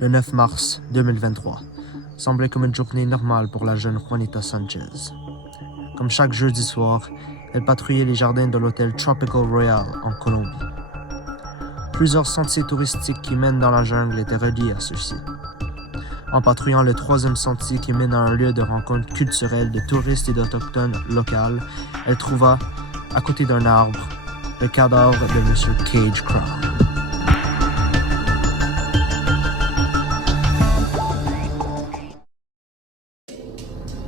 Le 9 mars 2023 semblait comme une journée normale pour la jeune Juanita Sanchez. Comme chaque jeudi soir, elle patrouillait les jardins de l'hôtel Tropical Royal en Colombie. Plusieurs sentiers touristiques qui mènent dans la jungle étaient reliés à ceux-ci. En patrouillant le troisième sentier qui mène à un lieu de rencontre culturelle de touristes et d'Autochtones locales, elle trouva, à côté d'un arbre, le cadavre de M. Cage Crown.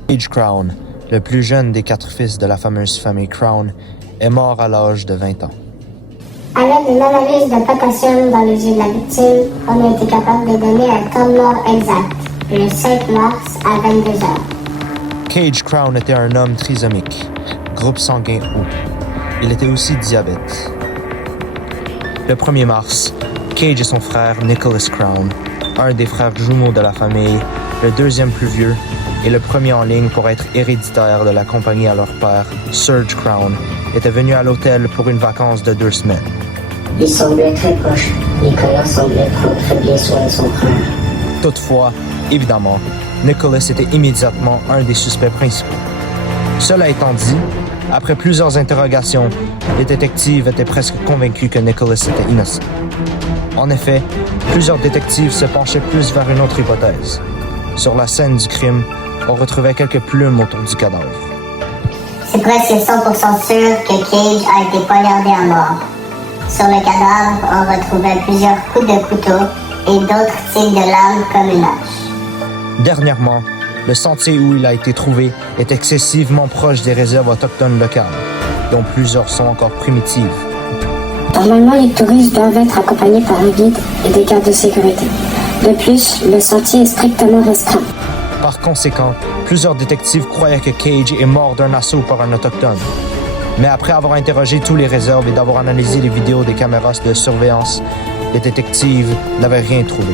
Cage Crown, le plus jeune des 4 fils de la fameuse famille Crown, est mort à l'âge de 20 ans. À l'aide d'une analyse de potassium dans les yeux de la victime, on a été capable de donner un temps de mort exact, le 5 mars à 22h. Cage Crown était un homme trisomique, groupe sanguin O. Il était aussi diabète. Le 1er mars, Cage et son frère Nicholas Crown, un des frères jumeaux de la famille, le deuxième plus vieux, et le premier en ligne pour être héréditaire de la compagnie à leur père, Serge Crown, était venu à l'hôtel pour une vacance de 2 semaines. Ils semblaient très proches. Nicolas semblait prendre très bien soin de son frère. Toutefois, évidemment, Nicholas était immédiatement un des suspects principaux. Cela étant dit, après plusieurs interrogations, les détectives étaient presque convaincus que Nicholas était innocent. En effet, plusieurs détectives se penchaient plus vers une autre hypothèse. Sur la scène du crime, on retrouvait quelques plumes autour du cadavre. C'est presque 100% sûr que Cage a été poignardé à mort. Sur le cadavre, on retrouvait plusieurs coups de couteau et d'autres types de lames comme une hache. Dernièrement, le sentier où il a été trouvé est excessivement proche des réserves autochtones locales, dont plusieurs sont encore primitives. Normalement, les touristes doivent être accompagnés par un guide et des gardes de sécurité. De plus, le sentier est strictement restreint. Par conséquent, plusieurs détectives croyaient que Cage est mort d'un assaut par un autochtone. Mais après avoir interrogé tous les réserves et d'avoir analysé les vidéos des caméras de surveillance, les détectives n'avaient rien trouvé.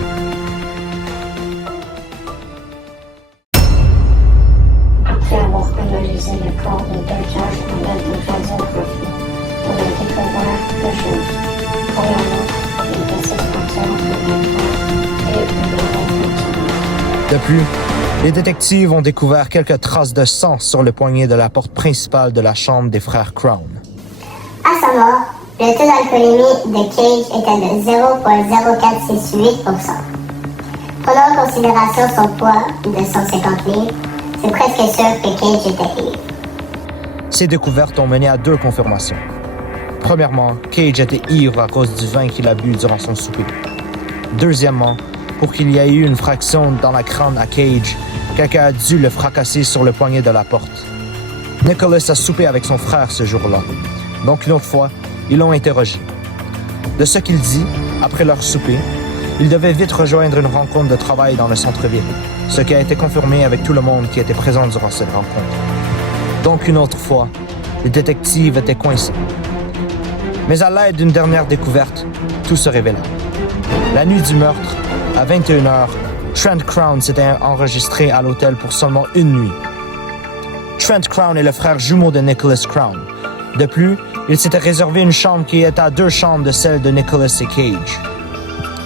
Après avoir analysé le corps de deux cages en l'aide de radiographie, on a découvert deux choses. Premièrement, une petite fracture de et une grande fracture. De plus, les détectives ont découvert quelques traces de sang sur le poignet de la porte principale de la chambre des frères Crown. À sa mort, le taux d'alcoolémie de Cage était de 0,0468%. Prenant en considération son poids de 150 livres, c'est presque sûr que Cage était ivre. Ces découvertes ont mené à 2 confirmations. Premièrement, Cage était ivre à cause du vin qu'il a bu durant son souper. Deuxièmement, pour qu'il y ait eu une fraction dans la crâne à Cage, quelqu'un a dû le fracasser sur le poignet de la porte. Nicholas a soupé avec son frère ce jour-là, donc une autre fois, ils l'ont interrogé. De ce qu'il dit, après leur souper, il devait vite rejoindre une rencontre de travail dans le centre-ville, ce qui a été confirmé avec tout le monde qui était présent durant cette rencontre. Donc une autre fois, les détectives étaient coincés. Mais à l'aide d'une dernière découverte, tout se révéla. La nuit du meurtre, à 21h, Trent Crown s'était enregistré à l'hôtel pour seulement une nuit. Trent Crown est le frère jumeau de Nicholas Crown. De plus, il s'était réservé une chambre qui est à 2 chambres de celle de Nicholas et Cage.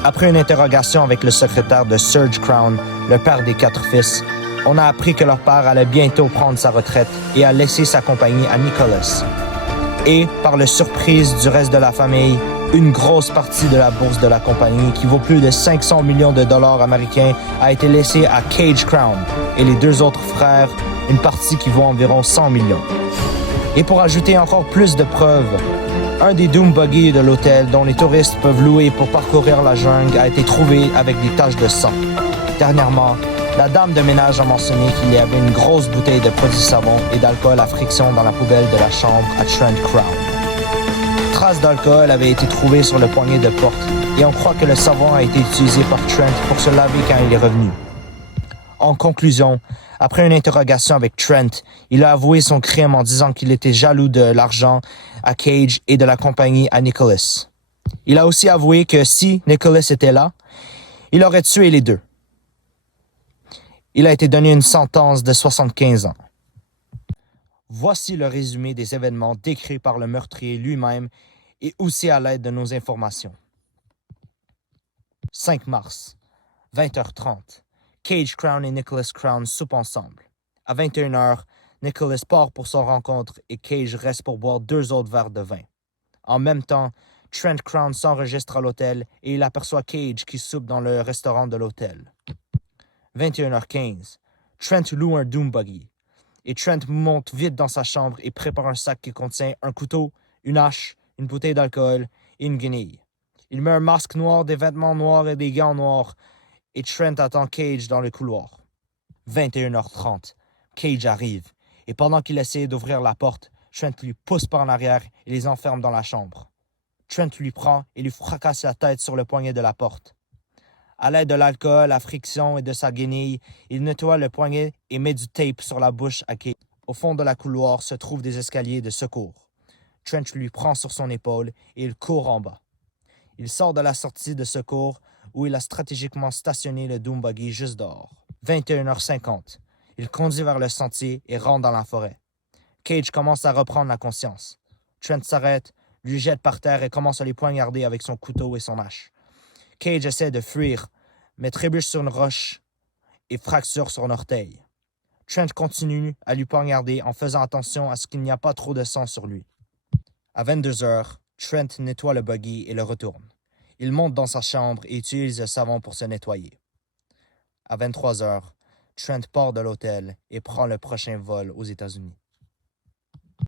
Après une interrogation avec le secrétaire de Serge Crown, le père des 4 fils, on a appris que leur père allait bientôt prendre sa retraite et a laissé sa compagnie à Nicholas. Et, par la surprise du reste de la famille, une grosse partie de la bourse de la compagnie, qui vaut plus de 500 millions de dollars américains, a été laissée à Cage Crown et les 2 autres frères, une partie qui vaut environ 100 millions. Et pour ajouter encore plus de preuves, un des Doom Buggy de l'hôtel dont les touristes peuvent louer pour parcourir la jungle a été trouvé avec des taches de sang. Dernièrement, la dame de ménage a mentionné qu'il y avait une grosse bouteille de produits savon et d'alcool à friction dans la poubelle de la chambre à Trent Crown. Traces d'alcool avaient été trouvées sur le poignet de porte et on croit que le savon a été utilisé par Trent pour se laver quand il est revenu. En conclusion, après une interrogation avec Trent, il a avoué son crime en disant qu'il était jaloux de l'argent à Cage et de la compagnie à Nicholas. Il a aussi avoué que si Nicholas était là, il aurait tué les 2. Il a été donné une sentence de 75 ans. Voici le résumé des événements décrits par le meurtrier lui-même et aussi à l'aide de nos informations. 5 mars, 20h30. Cage, Crown et Nicholas Crown soupent ensemble. À 21h, Nicholas part pour son rencontre et Cage reste pour boire 2 autres verres de vin. En même temps, Trent Crown s'enregistre à l'hôtel et il aperçoit Cage qui soupe dans le restaurant de l'hôtel. 21h15. Trent loue un Doom Buggy. Et Trent monte vite dans sa chambre et prépare un sac qui contient un couteau, une hache, une bouteille d'alcool et une guenille. Il met un masque noir, des vêtements noirs et des gants noirs et Trent attend Cage dans le couloir. 21h30. Cage arrive et pendant qu'il essaie d'ouvrir la porte, Trent lui pousse par en arrière et les enferme dans la chambre. Trent lui prend et lui fracasse la tête sur le poignet de la porte. À l'aide de l'alcool, la friction et de sa guenille, il nettoie le poignet et met du tape sur la bouche à Cage. Au fond de la couloir se trouvent des escaliers de secours. Trent lui prend sur son épaule et il court en bas. Il sort de la sortie de secours où il a stratégiquement stationné le Doom Buggy juste dehors. 21h50. Il conduit vers le sentier et rentre dans la forêt. Cage commence à reprendre la conscience. Trent s'arrête, lui jette par terre et commence à les poignarder avec son couteau et son hache. Cage essaie de fuir, mais trébuche sur une roche et fracture son orteil. Trent continue à lui poignarder en faisant attention à ce qu'il n'y a pas trop de sang sur lui. À 22h, Trent nettoie le buggy et le retourne. Il monte dans sa chambre et utilise le savon pour se nettoyer. À 23h, Trent part de l'hôtel et prend le prochain vol aux États-Unis.